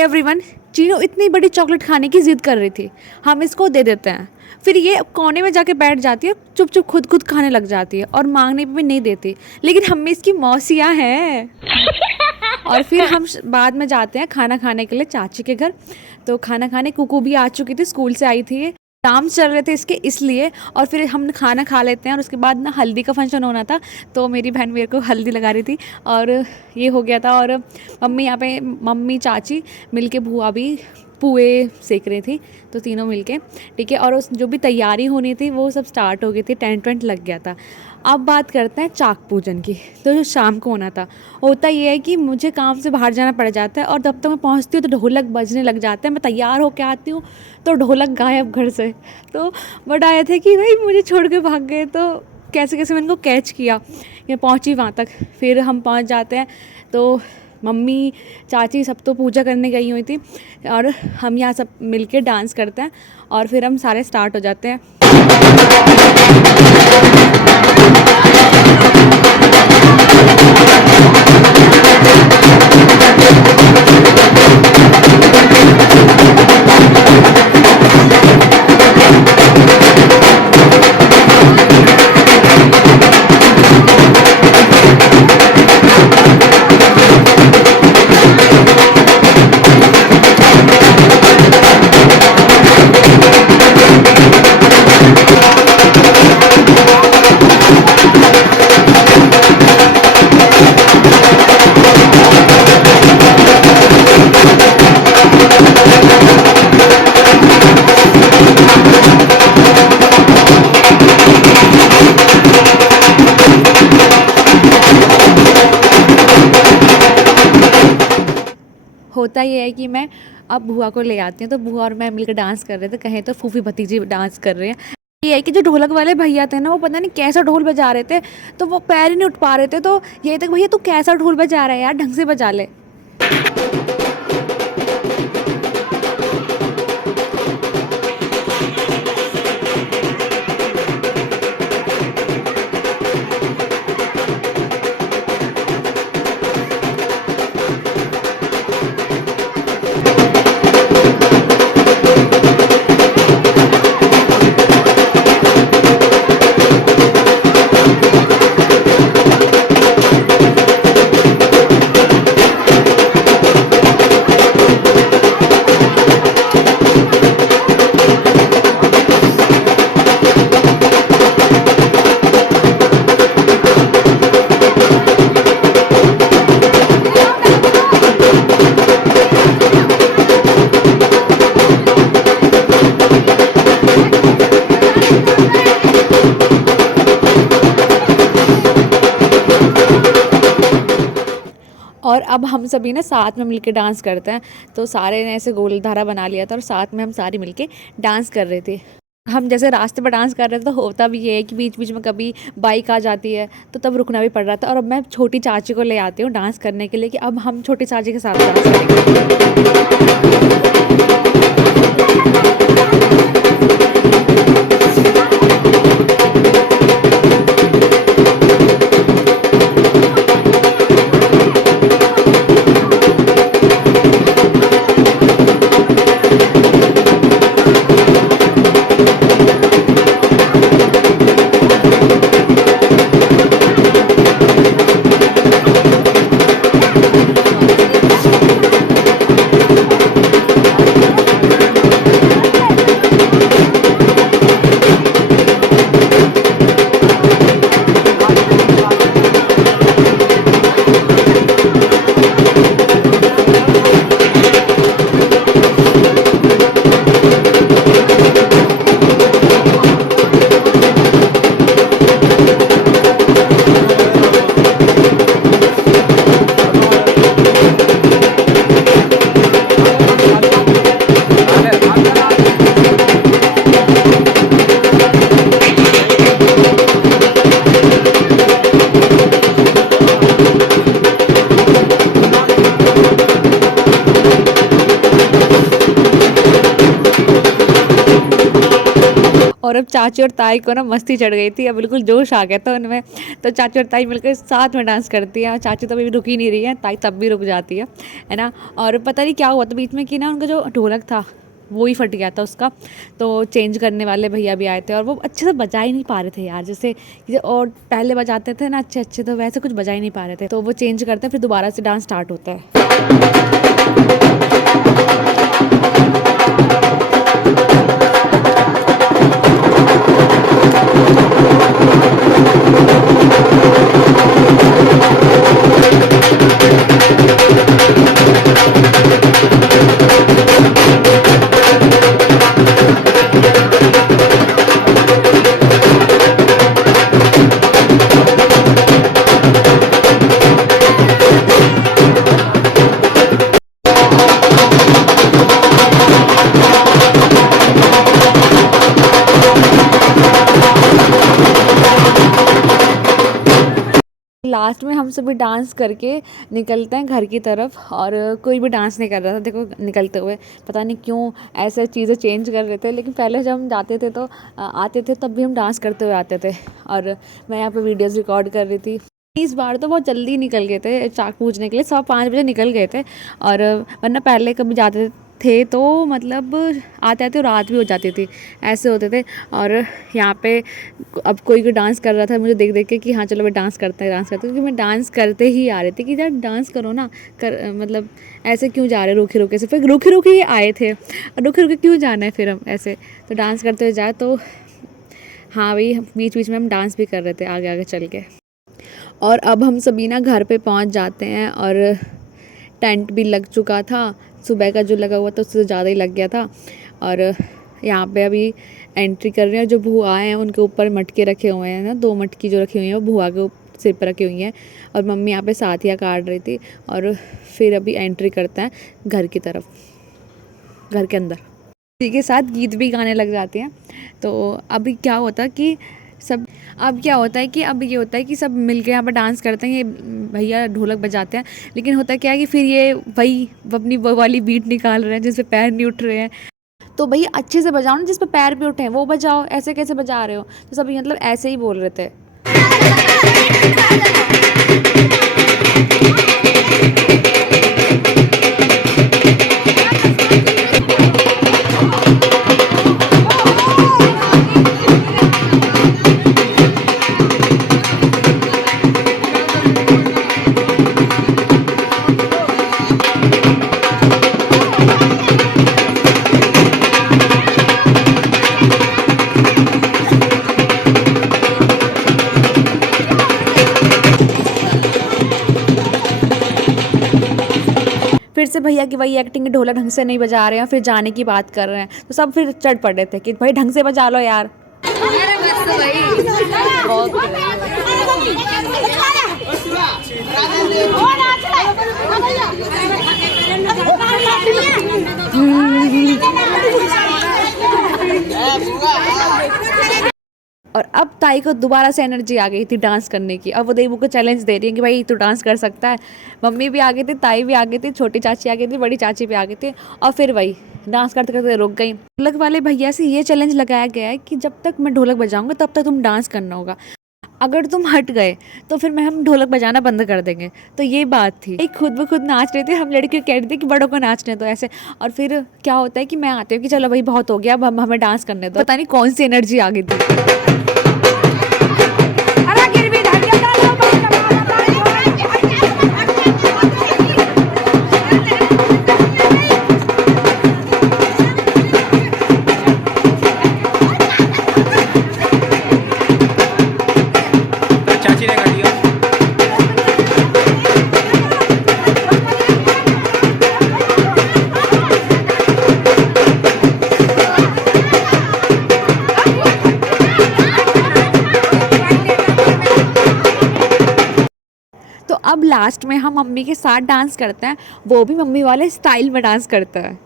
Everyone, Chinu इतनी बड़ी chocolate खाने की जिद कर रही थी। हम इसको दे देते हैं, फिर ये कोने में जाके बैठ जाती है, चुप चुप खुद खुद खाने लग जाती है और मांगने पे भी नहीं देती। लेकिन हम में इसकी मौसियाँ हैं। और फिर हम बाद में जाते हैं खाना खाने के लिए चाची के घर। तो खाना खाने कुकू भी आ चुकी थी, स्कूल से आई थी। काम चल रहे थे इसके इसलिए। और फिर हम खाना खा लेते हैं और उसके बाद ना हल्दी का फंक्शन होना था, तो मेरी बहन मेरे को हल्दी लगा रही थी और ये हो गया था। और मम्मी यहाँ पे, मम्मी चाची मिलके, बुआ भी पुए सेक रही थी, तो तीनों मिलके, ठीक है। और उस जो भी तैयारी होनी थी वो सब स्टार्ट हो गई थी, टेंट वेंट लग गया था। अब बात करते हैं चाक पूजन की। तो जो शाम को होना था, होता ये है कि मुझे काम से बाहर जाना पड़ जाता है और जब तक मैं पहुंचती हूँ तो ढोलक बजने लग जाते हैं। मैं तैयार होके आती हूँ तो ढोलक गायब घर से। तो बड़ा आए थे कि भाई मुझे छोड़ के भाग गए, तो कैसे कैसे मैंने उनको कैच किया, मैं पहुंची वहाँ तक। फिर हम पहुंच जाते हैं तो मम्मी चाची सब तो पूजा करने गई हुई थी और हम यहाँ सब मिलके डांस करते हैं और फिर हम सारे स्टार्ट हो जाते हैं। होता ये है कि मैं अब बुआ को ले आती हूँ, तो बुआ और मैं मिलकर डांस कर रहे थे, कहें तो फूफी भतीजी डांस कर रहे हैं। ये है कि जो ढोलक वाले भैया थे ना, वो पता नहीं कैसा ढोल बजा रहे थे, तो वो पैर ही नहीं उठ पा रहे थे। तो ये तक, भैया तू कैसा ढोल बजा रहा है यार, ढंग से बजा ले। और अब हम सभी ना साथ में मिलके डांस करते हैं। तो सारे ने ऐसे गोल धारा बना लिया था और साथ में हम सारे मिलके डांस कर रहे थे। हम जैसे रास्ते पर डांस कर रहे थे, तो होता भी ये है कि बीच बीच में कभी बाइक आ जाती है, तो तब रुकना भी पड़ रहा था। और अब मैं छोटी चाची को ले आती हूँ डांस करने के लिए कि अब हम छोटी चाची के साथ डांस करेंगे। और अब चाची और ताई को ना मस्ती चढ़ गई थी, अब बिल्कुल जोश आ गया था उनमें। तो चाची और ताई मिलकर साथ में डांस करती है, और चाची तो अभी भी रुक ही नहीं रही है, ताई तब भी रुक जाती है ना। और पता नहीं क्या हुआ था बीच में कि ना उनका जो ढोलक था वो ही फट गया था उसका। तो चेंज करने वाले भैया भी आए थे, और वो अच्छे से बजा ही नहीं पा रहे थे यार, जैसे और पहले बजाते थे ना अच्छे अच्छे, तो वैसे कुछ बजा ही नहीं पा रहे थे। तो वो चेंज करते हैं, फिर दोबारा से डांस स्टार्ट होता है। लास्ट में हम सभी डांस करके निकलते हैं घर की तरफ, और कोई भी डांस नहीं कर रहा था देखो निकलते हुए, पता नहीं क्यों ऐसे चीज़ें चेंज कर रहे थे। लेकिन पहले जब हम जाते थे तो आते थे तब भी हम डांस करते हुए आते थे, और मैं यहाँ पे वीडियोस रिकॉर्ड कर रही थी। इस बार तो बहुत जल्दी निकल गए थे चाक पूजने के लिए, 5:15 निकल गए थे। और वरना पहले कभी जाते थे तो मतलब आते आते रात भी हो जाती थी, ऐसे होते थे। और यहाँ पे अब कोई डांस कर रहा था मुझे देख देख के कि हाँ चलो मैं डांस करते हैं क्योंकि मैं डांस करते ही आ रही थी कि यार डांस करो ना, मतलब ऐसे क्यों जा रहे रुके रुके से, फिर रुके रुके ही आए थे, रुके रुके क्यों जाना है फिर हम ऐसे, तो डांस करते हुए जाए। तो हाँ भाई बीच बीच में हम डांस भी कर रहे थे आगे आगे चल के। और अब हम सभी ना घर पे पहुंच जाते हैं, और टेंट भी लग चुका था, सुबह का जो लगा हुआ था उससे ज़्यादा ही लग गया था। और यहाँ पे अभी एंट्री कर रहे हैं, जो बुआ हैं उनके ऊपर मटके रखे हुए हैं ना, 2 मटकी जो रखी हुई हैं वो बुआ के सिर पर रखी हुई हैं, और मम्मी यहाँ पे साथिया काट रही थी। और फिर अभी एंट्री करते हैं घर की तरफ, घर के अंदर, इसी के साथ गीत भी गाने लग जाते हैं। तो अभी क्या होता कि अब ये होता है कि सब मिलके यहाँ पर डांस करते हैं, ये भैया ढोलक बजाते हैं। लेकिन होता क्या है कि फिर ये वही अपनी वो वाली बीट निकाल रहे हैं जिस पे पैर नहीं उठ रहे हैं। तो भैया अच्छे से बजाओ ना, जिस पे पैर भी उठे हैं वो बजाओ, ऐसे कैसे बजा रहे हो। तो सब मतलब ऐसे ही बोल रहे थे। फिर से भैया की वही एक्टिंग, ढोलक ढंग से नहीं बजा रहे हैं, फिर जाने की बात कर रहे हैं। तो सब फिर चढ़ पड़े थे कि भाई ढंग से बजा लो यार। और अब ताई को दोबारा से एनर्जी आ गई थी डांस करने की। अब वो देवू को चैलेंज दे रही है कि भाई तू डांस कर सकता है। मम्मी भी आ गई थी, ताई भी आ गई थी, छोटी चाची आ गई थी, बड़ी चाची भी आ गई थी, और फिर वही डांस करते करते रुक गई। ढोलक वाले भैया से ये चैलेंज लगाया गया है कि जब तक मैं ढोलक बजाऊंगा तब तक तुम डांस करना होगा, अगर तुम हट गए तो फिर हम ढोलक बजाना बंद कर देंगे। तो ये बात थी, एक खुद ब खुद नाच रही थी, हम लड़कियों कह रही थी कि बड़ों को नाचने तो ऐसे। और फिर क्या होता है कि मैं आती हूँ कि चलो भाई बहुत हो गया, अब हमें डांस करने दो। पता नहीं कौन सी एनर्जी आ गई थी। तो अब लास्ट में हम मम्मी के साथ डांस करते हैं, वो भी मम्मी वाले स्टाइल में डांस करता है।